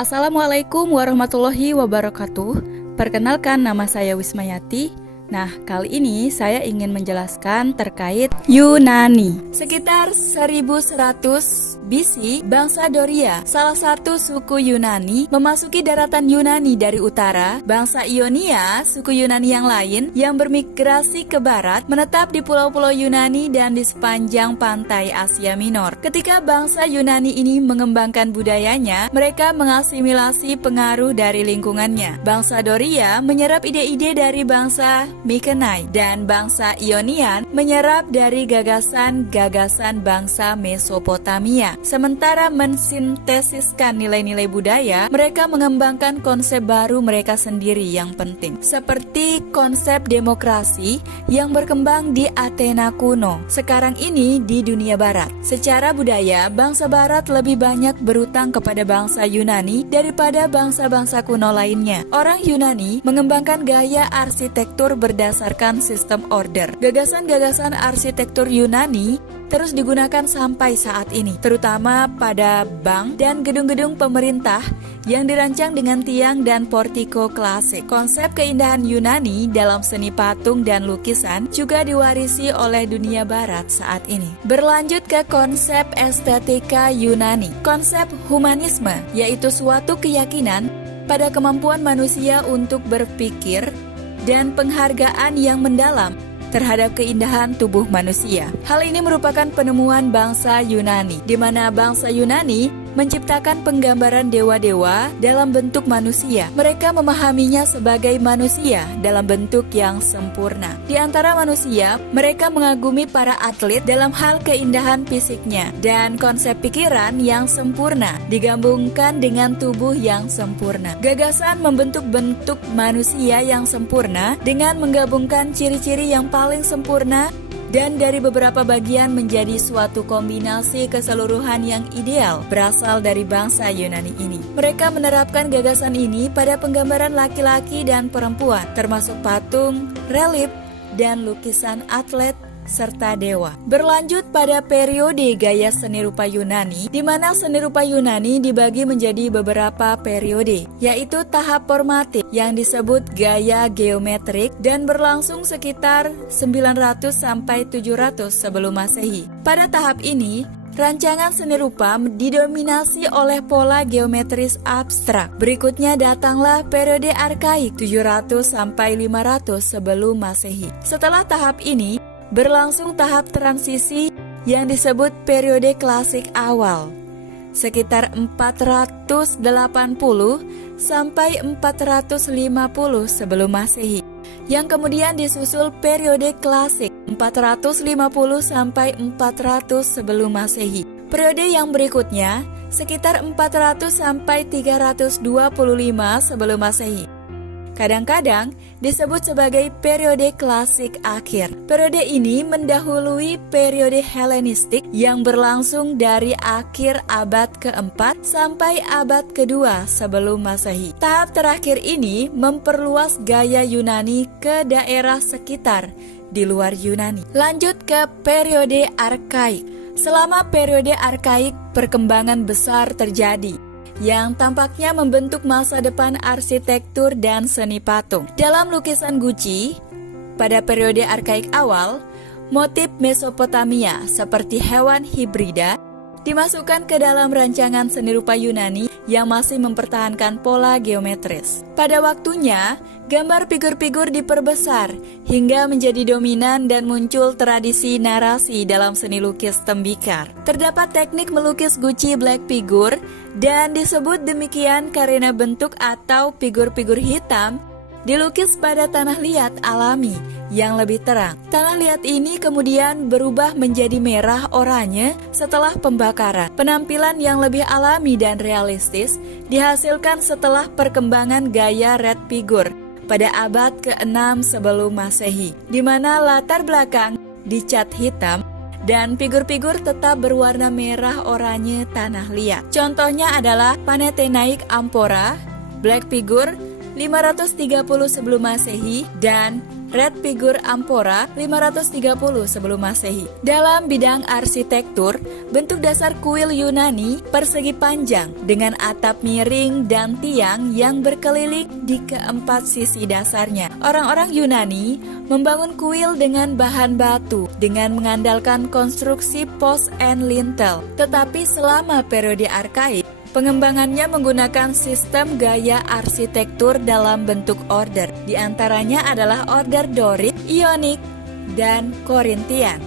Assalamualaikum warahmatullahi wabarakatuh. Perkenalkan, nama saya Wismayati. Nah, kali ini saya ingin menjelaskan terkait Yunani. Sekitar 1100 BC, bangsa Doria, salah satu suku Yunani, memasuki daratan Yunani dari utara. Bangsa Ionia, suku Yunani yang lain, yang bermigrasi ke barat, menetap di pulau-pulau Yunani dan di sepanjang pantai Asia Minor. Ketika bangsa Yunani ini mengembangkan budayanya, mereka mengasimilasi pengaruh dari lingkungannya. Bangsa Doria menyerap ide-ide dari bangsa Mykenai, dan bangsa Ionian menyerap dari gagasan-gagasan bangsa Mesopotamia. Sementara mensintesiskan nilai-nilai budaya, mereka mengembangkan konsep baru mereka sendiri yang penting, seperti konsep demokrasi yang berkembang di Athena kuno, sekarang ini di dunia barat. Secara budaya, bangsa barat lebih banyak berutang kepada bangsa Yunani daripada bangsa-bangsa kuno lainnya. Orang Yunani mengembangkan gaya arsitektur berdasarkan sistem order. Gagasan-gagasan arsitektur Yunani terus digunakan sampai saat ini, terutama pada bank dan gedung-gedung pemerintah yang dirancang dengan tiang dan portiko klasik. Konsep keindahan Yunani dalam seni patung dan lukisan juga diwarisi oleh dunia barat saat ini. Berlanjut ke konsep estetika Yunani. Konsep humanisme, yaitu suatu keyakinan pada kemampuan manusia untuk berpikir dan penghargaan yang mendalam terhadap keindahan tubuh manusia. Hal ini merupakan penemuan bangsa Yunani, di mana bangsa Yunani menciptakan penggambaran dewa-dewa dalam bentuk manusia. Mereka memahaminya sebagai manusia dalam bentuk yang sempurna. Di antara manusia, mereka mengagumi para atlet dalam hal keindahan fisiknya, dan konsep pikiran yang sempurna digabungkan dengan tubuh yang sempurna. Gagasan membentuk bentuk manusia yang sempurna dengan menggabungkan ciri-ciri yang paling sempurna dan dari beberapa bagian menjadi suatu kombinasi keseluruhan yang ideal berasal dari bangsa Yunani ini. Mereka menerapkan gagasan ini pada penggambaran laki-laki dan perempuan, termasuk patung, relief, dan lukisan atlet serta dewa. Berlanjut pada periode gaya seni rupa Yunani, di mana seni rupa Yunani dibagi menjadi beberapa periode, yaitu tahap formatif yang disebut gaya geometrik dan berlangsung sekitar 900 sampai 700 sebelum Masehi. Pada tahap ini, rancangan seni rupa didominasi oleh pola geometris abstrak. Berikutnya datanglah periode arkaik 700 sampai 500 sebelum Masehi. Setelah tahap ini, berlangsung tahap transisi yang disebut periode klasik awal, sekitar 480 sampai 450 sebelum Masehi, yang kemudian disusul periode klasik 450 sampai 400 sebelum Masehi. Periode yang berikutnya sekitar 400 sampai 325 sebelum Masehi. Kadang-kadang disebut sebagai periode klasik akhir. Periode ini mendahului periode Helenistik yang berlangsung dari akhir abad keempat sampai abad kedua sebelum Masehi. Tahap terakhir ini memperluas gaya Yunani ke daerah sekitar di luar Yunani. Lanjut ke periode arkaik. Selama periode arkaik, perkembangan besar terjadi yang tampaknya membentuk masa depan arsitektur dan seni patung. Dalam lukisan Gucci, pada periode arkaik awal, motif Mesopotamia seperti hewan hibrida dimasukkan ke dalam rancangan seni rupa Yunani yang masih mempertahankan pola geometris. Pada waktunya, gambar figur-figur diperbesar hingga menjadi dominan dan muncul tradisi narasi dalam seni lukis tembikar. Terdapat teknik melukis Gucci black figure dan disebut demikian karena bentuk atau figur-figur hitam dilukis pada tanah liat alami yang lebih terang. Tanah liat ini kemudian berubah menjadi merah oranye setelah pembakaran. Penampilan yang lebih alami dan realistis dihasilkan setelah perkembangan gaya red figure pada abad ke-6 sebelum Masehi, di mana latar belakang dicat hitam dan figur-figur tetap berwarna merah oranye tanah liat. Contohnya adalah Panathinaik Amphora, black figure 530 sebelum Masehi, dan Red Figur Ampora 530 sebelum Masehi. Dalam bidang arsitektur, bentuk dasar kuil Yunani persegi panjang dengan atap miring dan tiang yang berkeliling di keempat sisi dasarnya. Orang-orang Yunani membangun kuil dengan bahan batu dengan mengandalkan konstruksi post and lintel. Tetapi selama periode arkaik, pengembangannya menggunakan sistem gaya arsitektur dalam bentuk order. Di antaranya adalah order Dorik, Ionik, dan Korintian.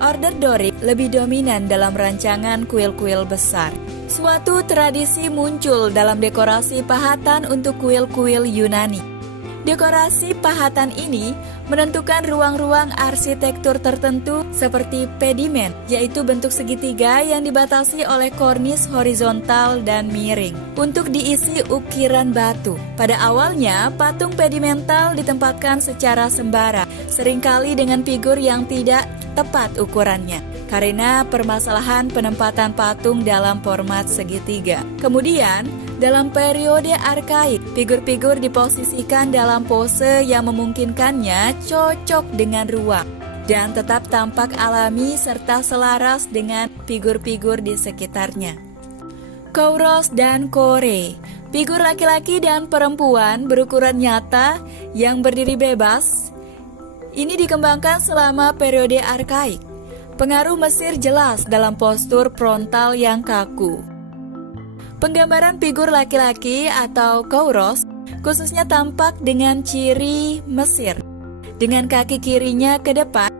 Order Dorik lebih dominan dalam rancangan kuil-kuil besar. Suatu tradisi muncul dalam dekorasi pahatan untuk kuil-kuil Yunani. Dekorasi pahatan ini menentukan ruang-ruang arsitektur tertentu seperti pedimen, yaitu bentuk segitiga yang dibatasi oleh kornis horizontal dan miring untuk diisi ukiran batu. Pada awalnya, patung pedimental ditempatkan secara sembara, seringkali dengan figur yang tidak tepat ukurannya karena permasalahan penempatan patung dalam format segitiga. Kemudian, dalam periode arkaik, figur-figur diposisikan dalam pose yang memungkinkannya cocok dengan ruang dan tetap tampak alami serta selaras dengan figur-figur di sekitarnya. Kouros dan Kore, figur laki-laki dan perempuan berukuran nyata yang berdiri bebas. Ini dikembangkan selama periode arkaik. Pengaruh Mesir jelas dalam postur frontal yang kaku. Penggambaran figur laki-laki atau kouros khususnya tampak dengan ciri Mesir, dengan kaki kirinya ke depan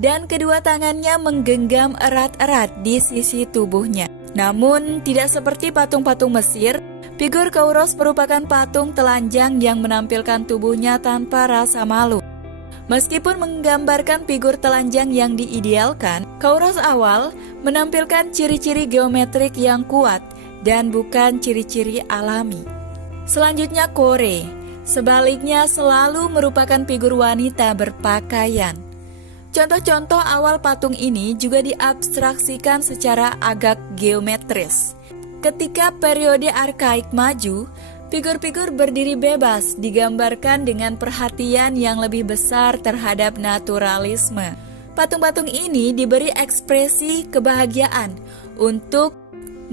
dan kedua tangannya menggenggam erat-erat di sisi tubuhnya. Namun tidak seperti patung-patung Mesir, figur kouros merupakan patung telanjang yang menampilkan tubuhnya tanpa rasa malu. Meskipun menggambarkan figur telanjang yang diidealkan, kouros awal menampilkan ciri-ciri geometrik yang kuat dan bukan ciri-ciri alami. Selanjutnya Kore, sebaliknya selalu merupakan figur wanita berpakaian. Contoh-contoh awal patung ini juga diabstraksikan secara agak geometris. Ketika periode arkaik maju, figur-figur berdiri bebas digambarkan dengan perhatian yang lebih besar terhadap naturalisme. Patung-patung ini diberi ekspresi kebahagiaan untuk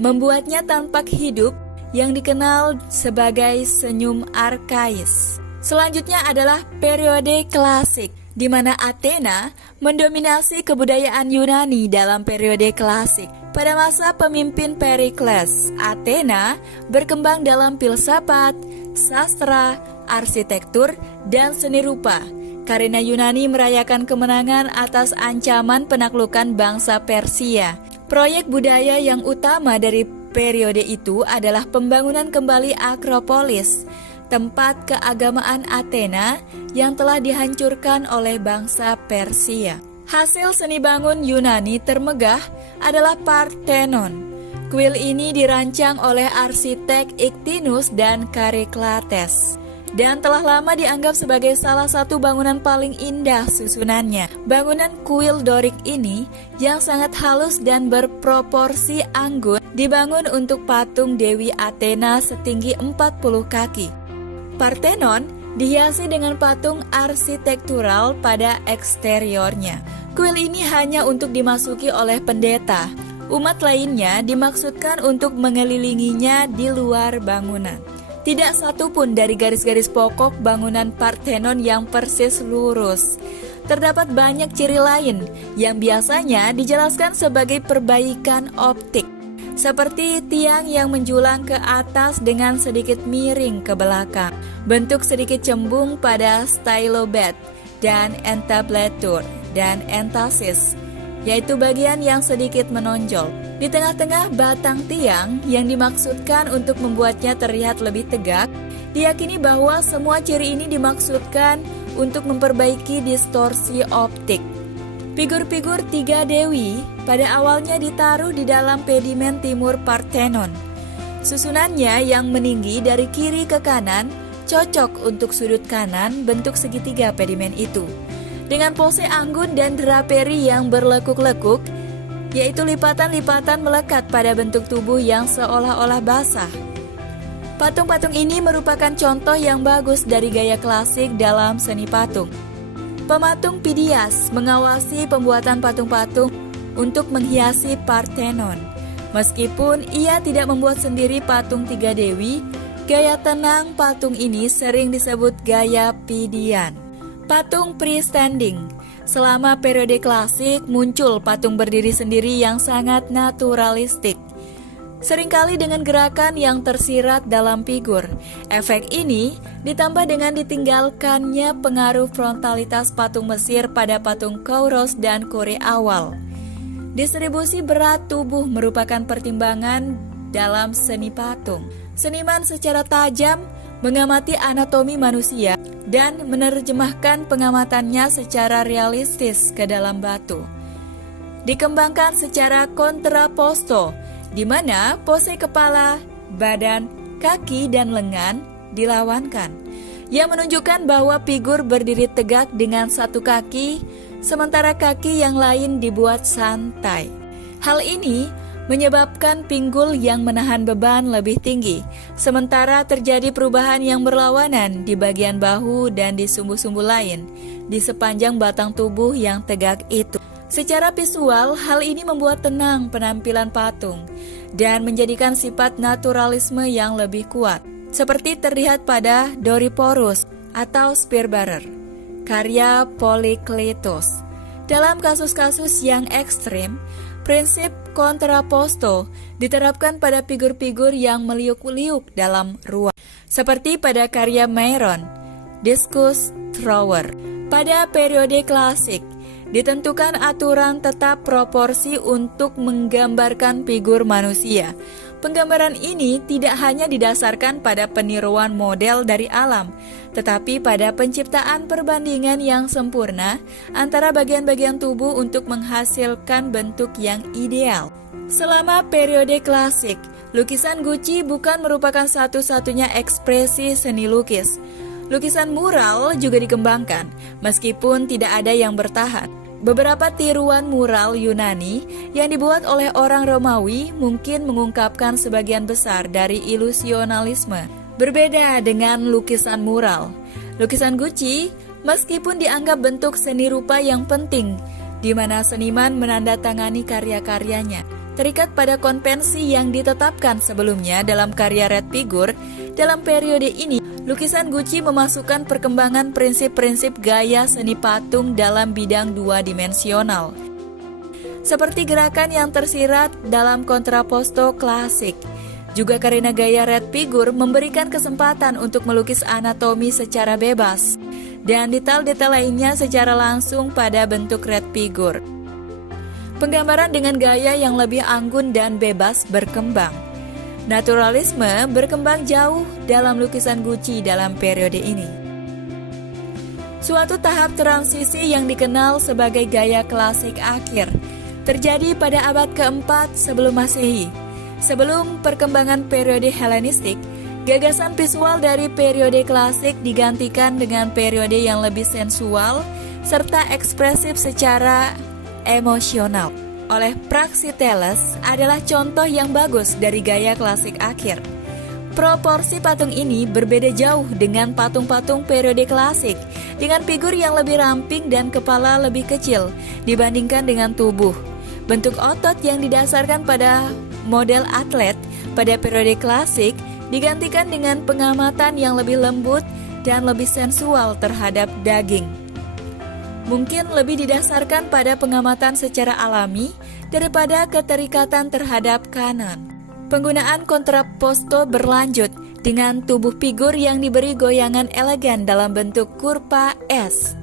membuatnya tampak hidup yang dikenal sebagai senyum arkais. Selanjutnya adalah periode klasik, di mana Athena mendominasi kebudayaan Yunani dalam periode klasik. Pada masa pemimpin Perikles, Athena berkembang dalam filsafat, sastra, arsitektur, dan seni rupa. Karena Yunani merayakan kemenangan atas ancaman penaklukan bangsa Persia. Proyek budaya yang utama dari periode itu adalah pembangunan kembali Akropolis, tempat keagamaan Athena yang telah dihancurkan oleh bangsa Persia. Hasil seni bangun Yunani termegah adalah Parthenon. Kuil ini dirancang oleh arsitek Iktinus dan Kariklates dan telah lama dianggap sebagai salah satu bangunan paling indah susunannya. Bangunan kuil Dorik ini yang sangat halus dan berproporsi anggun dibangun untuk patung Dewi Athena setinggi 40 kaki. Parthenon dihiasi dengan patung arsitektural pada eksteriornya. Kuil ini hanya untuk dimasuki oleh pendeta. Umat lainnya dimaksudkan untuk mengelilinginya di luar bangunan. Tidak satu pun dari garis-garis pokok bangunan Parthenon yang persis lurus. Terdapat banyak ciri lain yang biasanya dijelaskan sebagai perbaikan optik, seperti tiang yang menjulang ke atas dengan sedikit miring ke belakang, bentuk sedikit cembung pada stylobed dan entablatur dan entasis, yaitu bagian yang sedikit menonjol. Di tengah-tengah batang tiang yang dimaksudkan untuk membuatnya terlihat lebih tegak, diyakini bahwa semua ciri ini dimaksudkan untuk memperbaiki distorsi optik. Figur-figur tiga dewi pada awalnya ditaruh di dalam pedimen timur Parthenon. Susunannya yang meninggi dari kiri ke kanan cocok untuk sudut kanan bentuk segitiga pedimen itu. Dengan pose anggun dan draperi yang berlekuk-lekuk, yaitu lipatan-lipatan melekat pada bentuk tubuh yang seolah-olah basah. Patung-patung ini merupakan contoh yang bagus dari gaya klasik dalam seni patung. Pematung Pidias mengawasi pembuatan patung-patung untuk menghiasi Parthenon. Meskipun ia tidak membuat sendiri patung tiga dewi, gaya tenang patung ini sering disebut gaya Pidian. Patung freestanding. Selama periode klasik muncul patung berdiri sendiri yang sangat naturalistik, seringkali dengan gerakan yang tersirat dalam figur. Efek ini ditambah dengan ditinggalkannya pengaruh frontalitas patung Mesir pada patung Kouros dan Kore awal. Distribusi berat tubuh merupakan pertimbangan dalam seni patung. Seniman secara tajam mengamati anatomi manusia dan menerjemahkan pengamatannya secara realistis ke dalam batu. Dikembangkan secara kontraposto, di mana pose kepala, badan, kaki, dan lengan dilawankan, yang menunjukkan bahwa figur berdiri tegak dengan satu kaki, sementara kaki yang lain dibuat santai. Hal ini menyebabkan pinggul yang menahan beban lebih tinggi, sementara terjadi perubahan yang berlawanan di bagian bahu dan di sumbu-sumbu lain di sepanjang batang tubuh yang tegak itu. Secara visual, hal ini membuat tenang penampilan patung dan menjadikan sifat naturalisme yang lebih kuat, seperti terlihat pada Doryphorus atau Spearbearer, karya Polykleitos. Dalam kasus-kasus yang ekstrim, prinsip kontraposto diterapkan pada figur-figur yang meliuk-liuk dalam ruang, seperti pada karya Myron, Discus Thrower. Pada periode klasik, ditentukan aturan tetap proporsi untuk menggambarkan figur manusia. Penggambaran ini tidak hanya didasarkan pada peniruan model dari alam, tetapi pada penciptaan perbandingan yang sempurna antara bagian-bagian tubuh untuk menghasilkan bentuk yang ideal. Selama periode klasik, lukisan Gucci bukan merupakan satu-satunya ekspresi seni lukis. Lukisan mural juga dikembangkan, meskipun tidak ada yang bertahan. Beberapa tiruan mural Yunani yang dibuat oleh orang Romawi mungkin mengungkapkan sebagian besar dari ilusionalisme. Berbeda dengan lukisan mural, lukisan Gucci meskipun dianggap bentuk seni rupa yang penting, di mana seniman menandatangani karya-karyanya, terikat pada konvensi yang ditetapkan sebelumnya dalam karya Red Figure. Dalam periode ini, lukisan Gucci memasukkan perkembangan prinsip-prinsip gaya seni patung dalam bidang dua dimensional, seperti gerakan yang tersirat dalam kontraposto klasik. Juga karena gaya Red Figure memberikan kesempatan untuk melukis anatomi secara bebas dan detail-detail lainnya secara langsung pada bentuk Red Figure. Penggambaran dengan gaya yang lebih anggun dan bebas berkembang. Naturalisme berkembang jauh dalam lukisan Gucci dalam periode ini. Suatu tahap transisi yang dikenal sebagai gaya klasik akhir terjadi pada abad keempat sebelum Masehi. Sebelum perkembangan periode Helenistik, gagasan visual dari periode klasik digantikan dengan periode yang lebih sensual serta ekspresif secara emosional. Oleh Praxiteles adalah contoh yang bagus dari gaya klasik akhir. Proporsi patung ini berbeda jauh dengan patung-patung periode klasik, dengan figur yang lebih ramping dan kepala lebih kecil dibandingkan dengan tubuh. Bentuk otot yang didasarkan pada model atlet pada periode klasik digantikan dengan pengamatan yang lebih lembut dan lebih sensual terhadap daging. Mungkin lebih didasarkan pada pengamatan secara alami daripada keterikatan terhadap kanan. Penggunaan kontraposto berlanjut dengan tubuh figur yang diberi goyangan elegan dalam bentuk kurva S.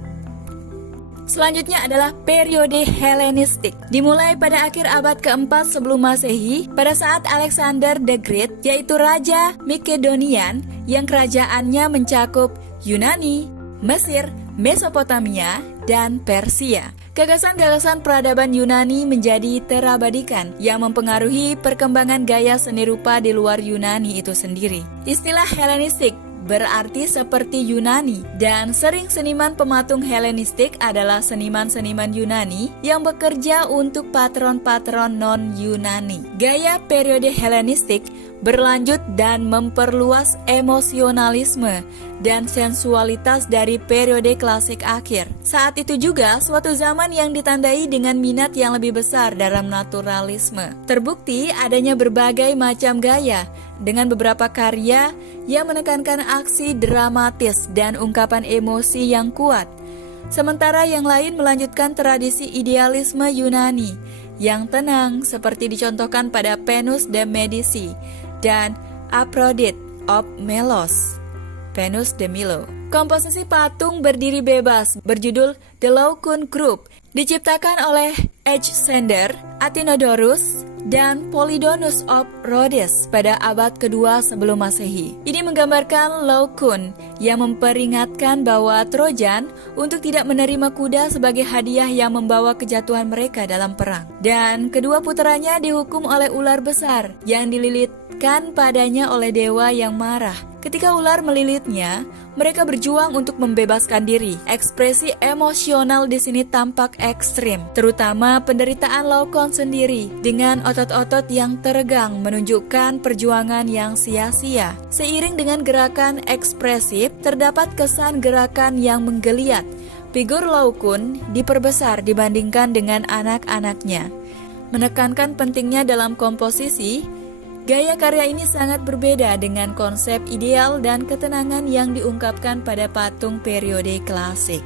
Selanjutnya adalah periode Helenistik. Dimulai pada akhir abad keempat sebelum Masehi, pada saat Alexander the Great, yaitu Raja Makedonian yang kerajaannya mencakup Yunani, Mesir, Mesopotamia, dan Persia. Gagasan-gagasan peradaban Yunani menjadi terabadikan yang mempengaruhi perkembangan gaya seni rupa di luar Yunani itu sendiri. Istilah Helenistik berarti seperti Yunani, dan sering seniman pematung Helenistik adalah seniman-seniman Yunani yang bekerja untuk patron-patron non-Yunani. Gaya periode Helenistik berlanjut dan memperluas emosionalisme dan sensualitas dari periode klasik akhir. Saat itu juga suatu zaman yang ditandai dengan minat yang lebih besar dalam naturalisme. Terbukti adanya berbagai macam gaya dengan beberapa karya yang menekankan aksi dramatis dan ungkapan emosi yang kuat. Sementara yang lain melanjutkan tradisi idealisme Yunani yang tenang seperti dicontohkan pada Venus de Medici dan Aphrodite of Melos, Venus de Milo. Komposisi patung berdiri bebas berjudul The Laocoon Group diciptakan oleh Alexander Athenodorus dan Polydonus of Rhodes pada abad kedua sebelum Masehi. Ini menggambarkan Laocoon yang memperingatkan bahwa Trojan untuk tidak menerima kuda sebagai hadiah yang membawa kejatuhan mereka dalam perang. Dan kedua putranya dihukum oleh ular besar yang dililitkan padanya oleh dewa yang marah. Ketika ular melilitnya, mereka berjuang untuk membebaskan diri. Ekspresi emosional di sini tampak ekstrim, terutama penderitaan Laocoon sendiri dengan otot-otot yang teregang menunjukkan perjuangan yang sia-sia. Seiring dengan gerakan ekspresif, terdapat kesan gerakan yang menggeliat. Figur Laocoon diperbesar dibandingkan dengan anak-anaknya. Menekankan pentingnya dalam komposisi, gaya karya ini sangat berbeda dengan konsep ideal dan ketenangan yang diungkapkan pada patung periode klasik.